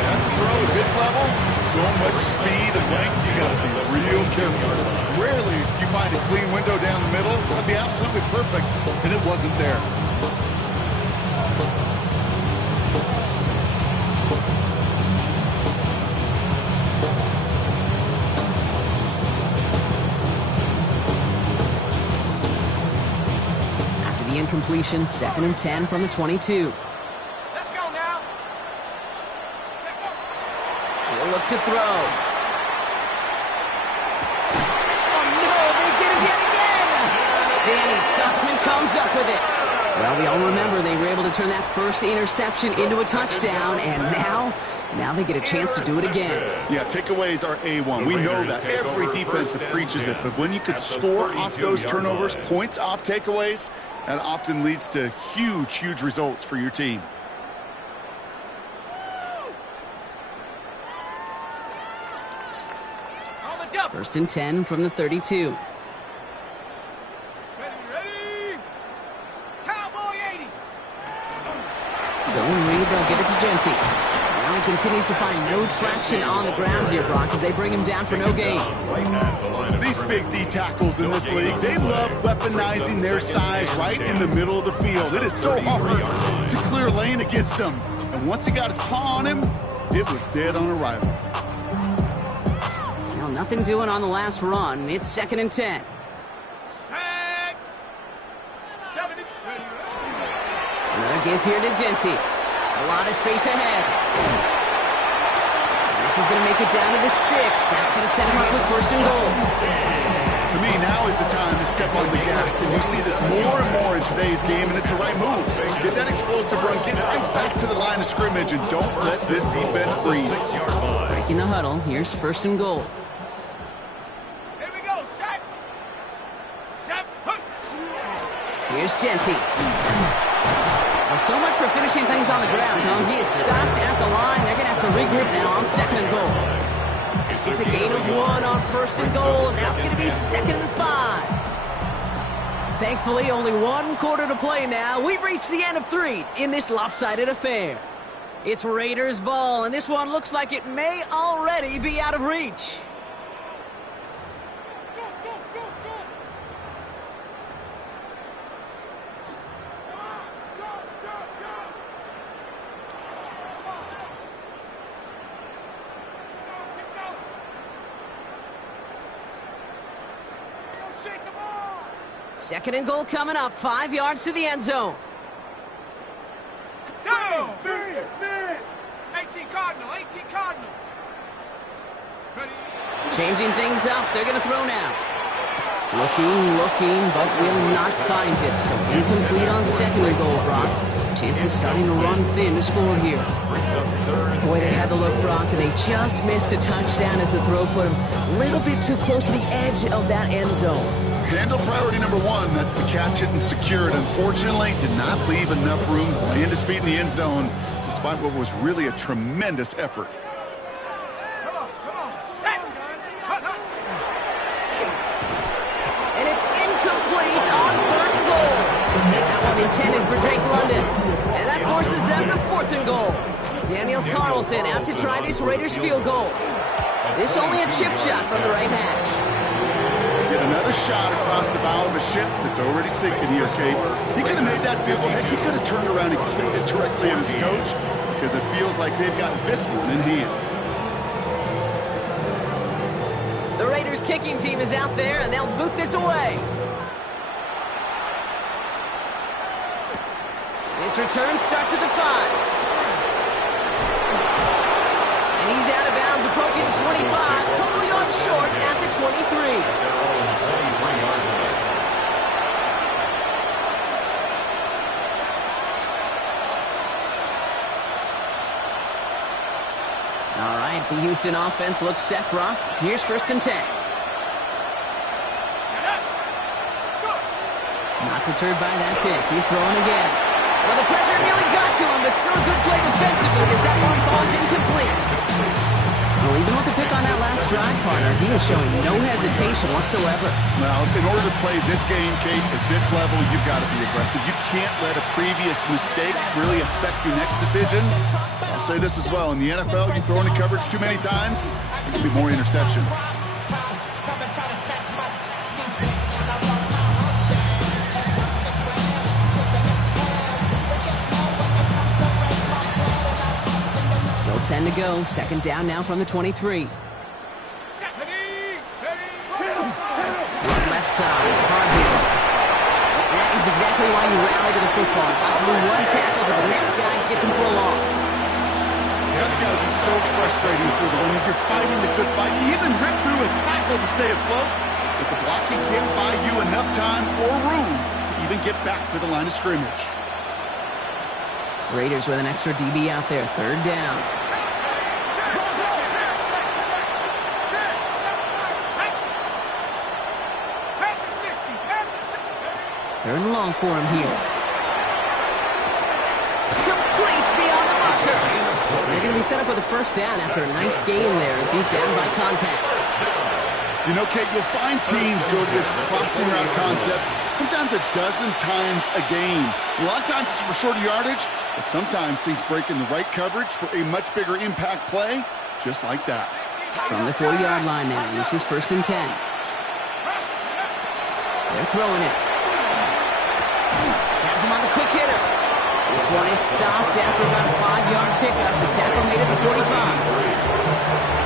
That's a throw at this level. So much speed and length, you got to be real careful. Rarely do you find a clean window down the middle. That'd be absolutely perfect, and it wasn't there. Incompletion, 2nd and 10 from the 22. Let's go now. He'll look to throw. Oh no, they get him yet again! Danny Stutzman comes up with it. Well, we all remember they were able to turn that first interception into a touchdown, and now they get a chance to do it again. Yeah, takeaways are A1. We know that. Every defense preaches it, but when you could score off those turnovers, points off takeaways, that often leads to huge, huge results for your team. On the double. 1st and 10 from the 32. Ready. Cowboy 80. Zone read, they'll give it to Genty. Now he continues to find no traction on the ground here, Brock, as they bring him down for no gain. These big D tackles in this league, they love weaponizing their size right in the middle of the field. It is so hard to clear lane against them. And once he got his paw on him, it was dead on arrival. Well, nothing doing on the last run. It's 2nd and 10. Sack. 70. Another give here to Genty. A lot of space ahead. This is going to make it down to the 6. That's going to set him up with 1st and goal. To me, now is the time to step on the gas, and you see this more and more in today's game, and it's the right move. Get that explosive run, get right back to the line of scrimmage, and don't let this defense breathe. Breaking the huddle, here's 1st and goal. Here we go. Sack. Sack. Here's Genty. Well, so much for finishing things on the ground, huh? He is stopped at the line. They're going to have to regroup now on 2nd and goal. It's a gain of 1 on 1st and goal, and now it's going to be 2nd and 5. Thankfully, only 1 quarter to play now. We've reached the end of 3 in this lopsided affair. It's Raiders ball, and this one looks like it may already be out of reach. Second and goal coming up, 5 yards to the end zone. Go! 18 Cardinal, 18 Cardinal. Changing things up, they're going to throw now. Looking, but will not find it. So incomplete on second and goal, Brock. Chances starting to run thin to score here. Boy, they had the look, Brock, and they just missed a touchdown as the throw put them a little bit too close to the edge of that end zone. Handle priority number one, that's to catch it and secure it. Unfortunately, did not leave enough room to land his feet in the end zone, despite what was really a tremendous effort. And it's incomplete on third and goal. That one intended for Drake London. And that forces them to fourth and goal. Daniel Carlson out to try this Raiders field goal. This only a chip shot from the right hash. Get another shot across the bow of a ship that's already sinking here, Kate. He could have made that field goal. Heck, he could have turned around and kicked it directly at his coach, because it feels like they've got this one in hand. The Raiders kicking team is out there, and they'll boot this away. This return starts at the 5. And he's out of bounds, approaching the 25, a couple yards short at the 23. All right, the Houston offense looks set, Brock. Here's first and 10. Not deterred by that pick. He's throwing again. Well, the pressure nearly got to him, but still a good play defensively as that one falls incomplete. Well, even with the pick on that last drive, partner, he was showing no hesitation whatsoever. Well, in order to play this game, Kate, at this level, you've got to be aggressive. You can't let a previous mistake really affect your next decision. I'll say this as well. In the NFL, you throw into coverage too many times, there can be more interceptions. Still 10 to go. Second down now from the 23. Left side, Harvey. That is exactly why you rally to the football. One tackle, but the next guy gets him for a loss. That's got to be so frustrating for the one. You're fighting the good fight. You even rip through a tackle to stay afloat, but the blocking can't buy you enough time or room to even get back to the line of scrimmage. Raiders with an extra DB out there. Third down. Third and long for him here. Complete beyond the marker. They're going to be set up with a first down after a nice gain there as he's down by contact. You know, Kate, you'll find teams go to this crossing route concept sometimes a dozen times a game. A lot of times it's for shorter yardage, but sometimes things break in the right coverage for a much bigger impact play, just like that. From the 40-yard line now, this is first and 10. They're throwing it. Has him on the quick hitter. This one is stopped after about a 5-yard pickup. The tackle made it to 45.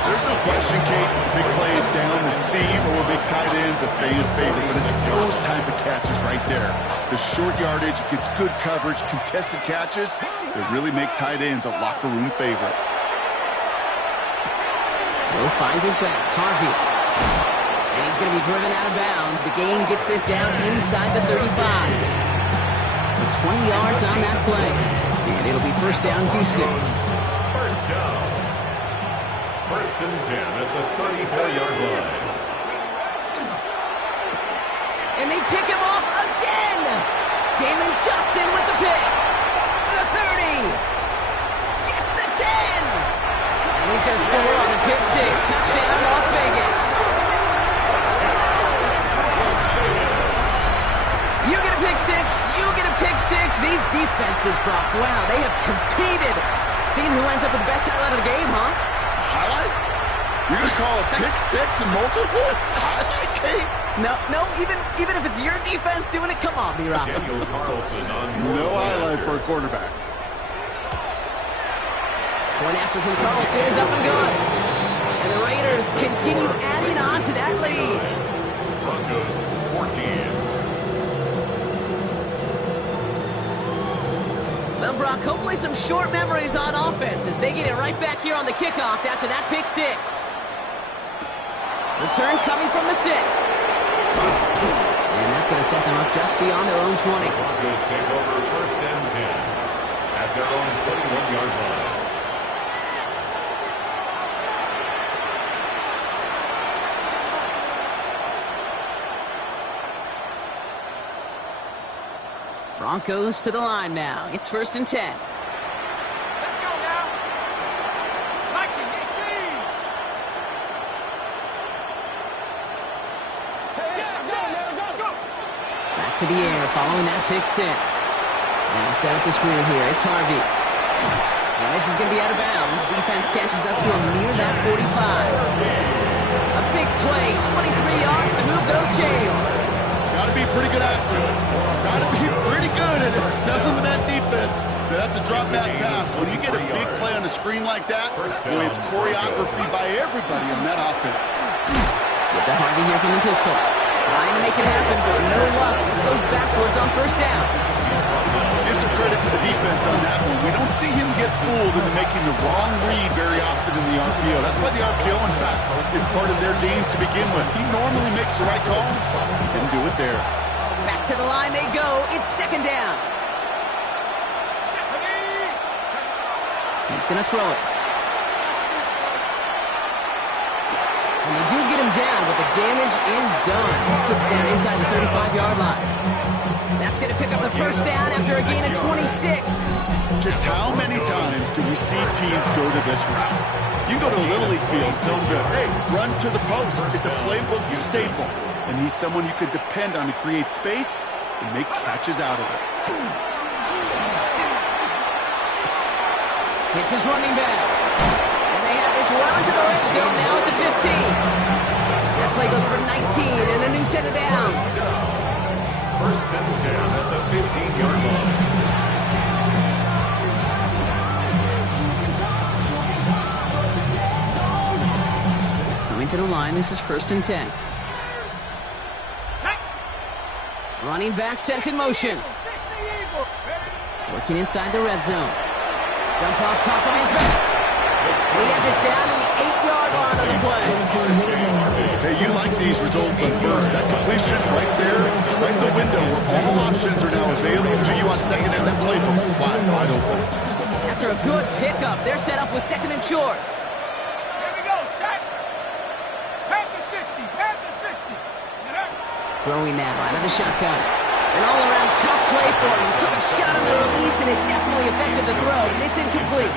There's no question, Kate, big plays down the seam or big tight ends, a fan favorite, but it's those type of catches right there. The short yardage gets good coverage, contested catches that really make tight ends a locker room favorite. Will finds his back. Harvey. And he's going to be driven out of bounds. The gain gets this down inside the 35. So 20 yards on that play. And it'll be first down, Houston. First down. First and 10 at the 34-yard line. And they pick him off again. Jalen Johnson with the pick. The 30. Gets the 10. And he's going to score on the pick six. Touchdown, Las Vegas. You get a pick six. You get a pick six. These defenses, Brock, wow, they have competed. Seeing who ends up with the best highlight of the game, huh? Highlight? You're going to call a pick six and multiple? Highlight, Kate? No, even if it's your defense doing it, come on, B-Rob. Daniel Carlson on No highlight for a quarterback. Point after from Carlson is up and good. And the Raiders continue adding on to that lead. Broncos 14. Brock. Hopefully some short memories on offense as they get it right back here on the kickoff after that pick six. Return coming from the 6. And that's going to set them up just beyond their own 20. Broncos take over first and 10 at their own 21-yard line. Broncos to the line now. It's first and 10. Let's go now. Viking 18. Back to the air following that pick six. And they set up the screen here. It's Harvey. And this is going to be out of bounds. Defense catches up to him near that 45. A big play, 23 yards to move those chains. Got to be pretty good after it. Got to be pretty good at selling to that defense. That's a drop back pass. When you get a big play on the screen like that, boy, it's choreography by everybody on that offense. Get the Harvey here from the pistol. Trying to make it happen, but no luck. This goes backwards on first down. Give some credit to the defense on that one. We don't see him get fooled into making the wrong read very often in the RPO. That's why the RPO, in fact, is part of their game to begin with. He normally makes the right call. He didn't do it there. Back to the line they go. It's second down. He's going to throw it. And they do get him down, but the damage is done. He splits down inside the 35-yard line. That's going to pick up the first down after a gain of 26. Just how many times do we see teams go to this route? You go to a Little League field, tell them, hey, run to the post. It's a playbook staple. And he's someone you could depend on to create space and make catches out of it. It's his running back. And they have this well into the red zone now at the 15. That play goes for 19 and a new set of downs. First and 10 at the 15-yard line. Coming to the line, this is first and 10. Running back sent in motion. Working inside the red zone. Jump off top on his back. And he has it down to the 8-yard line on the play. Hey, you like these results on first. That completion right there, right in the window where all options are now available to you on second and that playbook wide open. After a good pickup, they're set up with second and short. Here we go, set. Panther 60, Panther 60. Throwing now out of the shotgun. An all-around tough play for him. He took a shot on the release, and it definitely affected the throw. It's incomplete.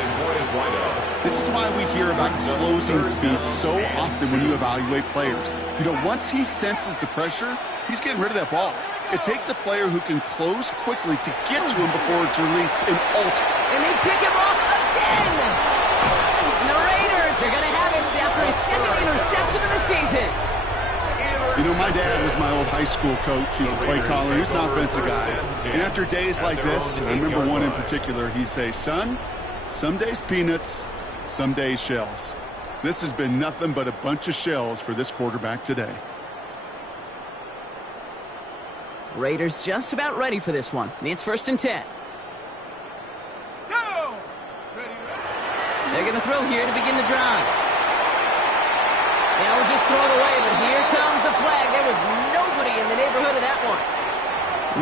This is why we hear about closing speed so often when you evaluate players. You know, once he senses the pressure, he's getting rid of that ball. It takes a player who can close quickly to get to him before it's released and alter. And they pick him off again! And the Raiders are going to have it after his second interception of the season. You know, my dad was my old high school coach. He was a play caller. He was an offensive guy. And after days like this, I remember one in particular, he'd say, son, some days peanuts, some days shells. This has been nothing but a bunch of shells for this quarterback today. Raiders just about ready for this one. It's first and 10. Go! They're going to throw here to begin the drive. They'll just throw it away, but here comes the flag. There was nobody in the neighborhood of that one.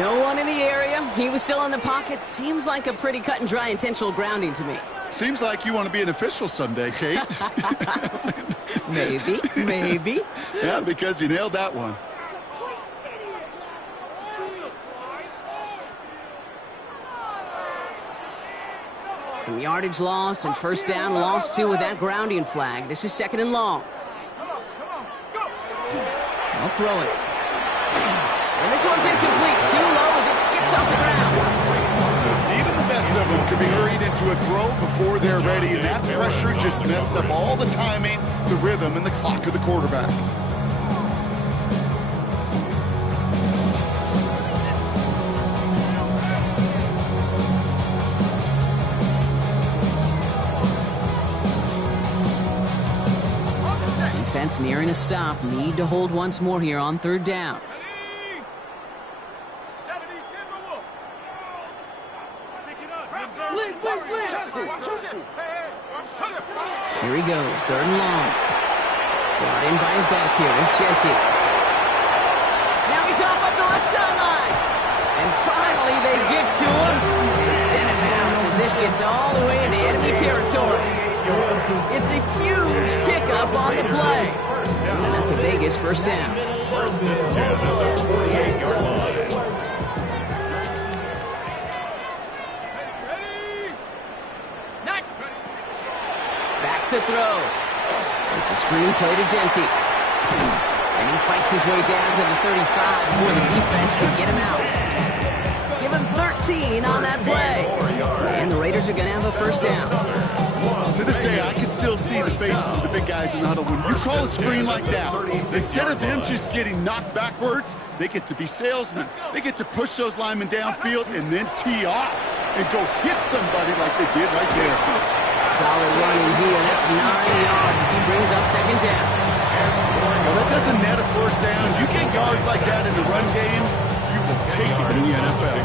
No one in the area. He was still in the pocket. Seems like a pretty cut and dry intentional grounding to me. Seems like you want to be an official someday, Kate. Maybe. Yeah, because you nailed that one. Some yardage lost and first down lost too with that grounding flag. This is second and long. They'll throw it. And this one's incomplete. Too low as it skips off the ground. Even the best of them can be hurried into a throw before they're ready, and that pressure just messed up all the timing, the rhythm, and the clock of the quarterback. Defense nearing a stop. Need to hold once more here on third down. Here he goes, 3rd and long. Brought in by his back here. It's Jenty. Now he's off up the left sideline. And finally they get to him and send him out as this gets all the way into enemy territory. It's a huge pickup on the play. And that's a Vegas first down. 1st and 10 at the 48-yard line. Back to throw. It's a screen play to Jenty. And he fights his way down to the 35 before the defense can get him out. Give him 13 on that play. And the Raiders are going to have a first down. To this day, I can still see the faces of the big guys in the huddle. When you call a screen like that, instead of them just getting knocked backwards, they get to be salesmen. They get to push those linemen downfield and then tee off and go hit somebody like they did right there. Solid running here. That's 9 yards as he brings up 2nd down. Well, that doesn't net a first down. You get yards like that in the run game, you will take it in the NFL.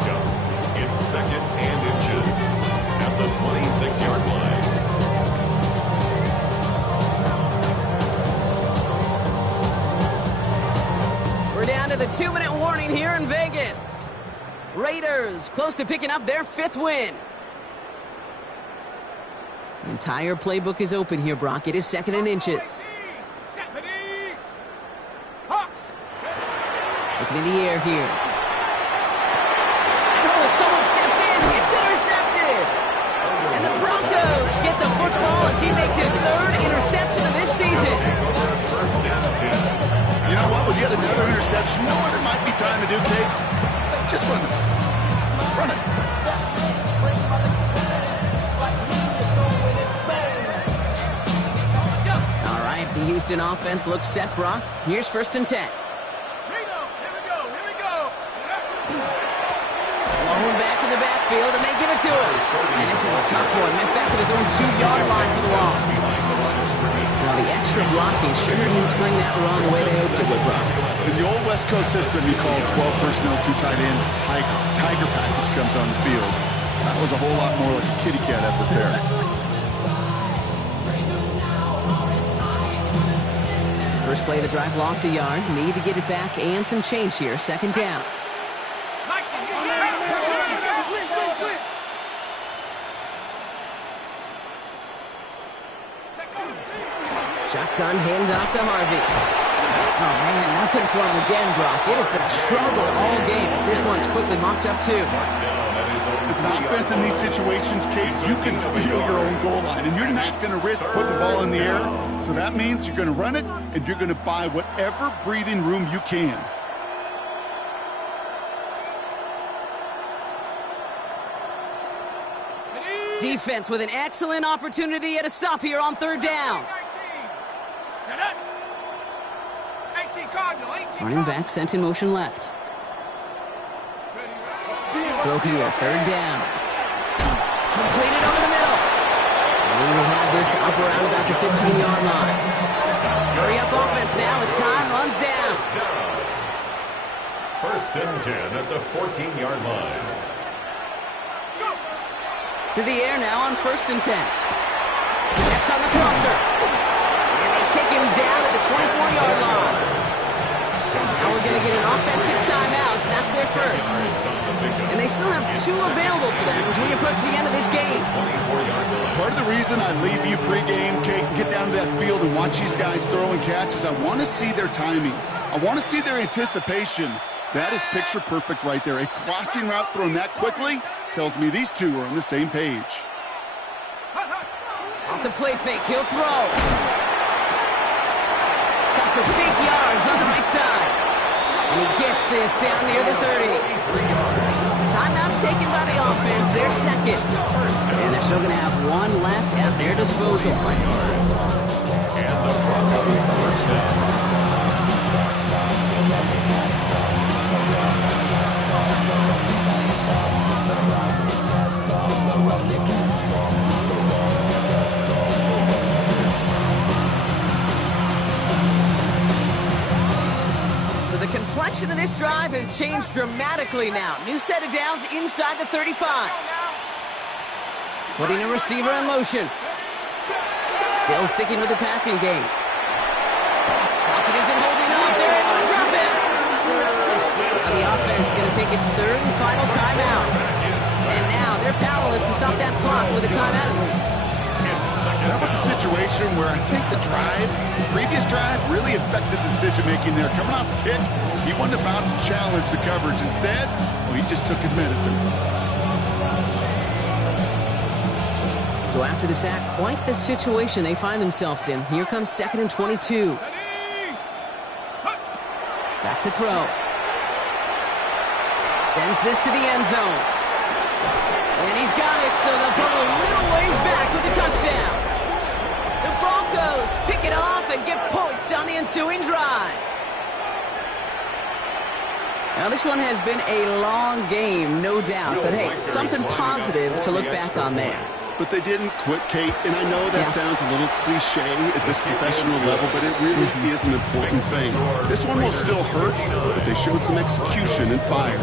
It's 2nd and inches at the 26-yard line. We're down to the 2-minute warning here in Vegas. Raiders close to picking up their 5th win. The entire playbook is open here, Brock. It is 2nd and inches. Looking in the air here. Oh, someone stepped in. It's intercepted. And the Broncos get the football as he makes his 3rd interception of this season. You know what? With yet another interception, you know what it might be time to do, Kate? Just run it. Run it. All right, the Houston offense looks set, Brock. Here's 1st and 10. Blowing back in the backfield, and they give it to him. And this is a tough one. Met back at his own 2-yard line for the loss. Now, the extra blocking sure didn't spring that run the way they hoped it would, Brock. In the old West Coast system, you call 12 personnel, 2 tight ends, Tiger. Tiger package comes on the field. That was a whole lot more like a kitty cat effort there. First play of the drive, lost a yard. Need to get it back and some change here. 2nd down. Shotgun handoff to Harvey. Oh, man, nothing for him again, Brock. It has been a struggle all game as this one's quickly mopped up, too. As an offense in these situations, Kate, you can feel your own goal line, and you're not going to risk putting the ball in the air. So that means you're going to run it, and you're going to buy whatever breathing room you can. Defense with an excellent opportunity at a stop here on 3rd down. Running back sent in motion left. Throw here, 3rd down. Completed over the middle. And we will have this up around about the 15-yard line. Hurry up offense now as time runs down. 1st and 10 at the 14-yard line. To the air now on 1st and 10. Next on the crosser. And they take him down at the 24-yard line. Now we're going to get an offensive timeout. That's their first. And they still have 2 available for them as we approach the end of this game. Part of the reason I leave you pregame, Kate, and get down to that field and watch these guys throw and catch is I want to see their timing. I want to see their anticipation. That is picture perfect right there. A crossing route thrown that quickly tells me these two are on the same page. Off the play fake, he'll throw. Got for big yards on the right side. And he gets this down near the 30. Timeout taken by the offense, their 2nd. And they're still going to have 1 left at their disposal. And the Broncos first down. So the complexion of this drive has changed dramatically now. New set of downs inside the 35. Putting a receiver in motion. Still sticking with the passing game. Pocket isn't holding up. They're able to drop it. Now the offense is going to take its third and final timeout. And now they're powerless to stop that clock with a timeout at least. That was a situation where I think the previous drive, really affected the decision-making there. Coming off the kick, he wasn't about to challenge the coverage. Instead, he just took his medicine. So after the sack, quite the situation they find themselves in. Here comes 2nd and 22. Back to throw. Sends this to the end zone. And he's got it, so they'll put a little ways back with the touchdown. The Broncos pick it off and get points on the ensuing drive. Now, this one has been a long game, no doubt. But, hey, something positive to look back on there. But they didn't quit, Kate, and I know that sounds a little cliche at this professional level, but it really is an important thing. This one will still hurt, but they showed some execution and fire.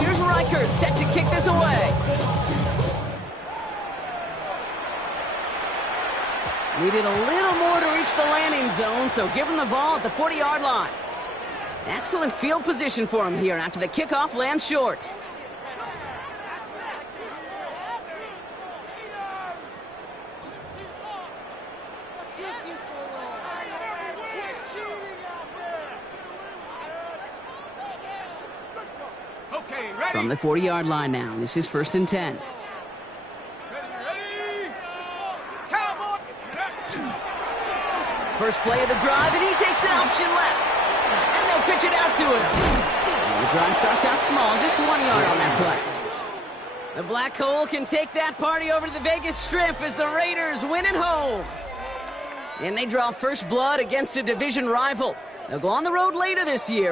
Here's Reichert set to kick this away. Needed a little more to reach the landing zone, so give him the ball at the 40-yard line. Excellent field position for him here after the kickoff lands short. From the 40-yard line now, this is 1st and 10. First play of the drive, and he takes an option left. And they'll pitch it out to him. And the drive starts out small, just 1 yard on that play. The Black Hole can take that party over to the Vegas Strip as the Raiders win at home. And they draw first blood against a division rival. They'll go on the road later this year.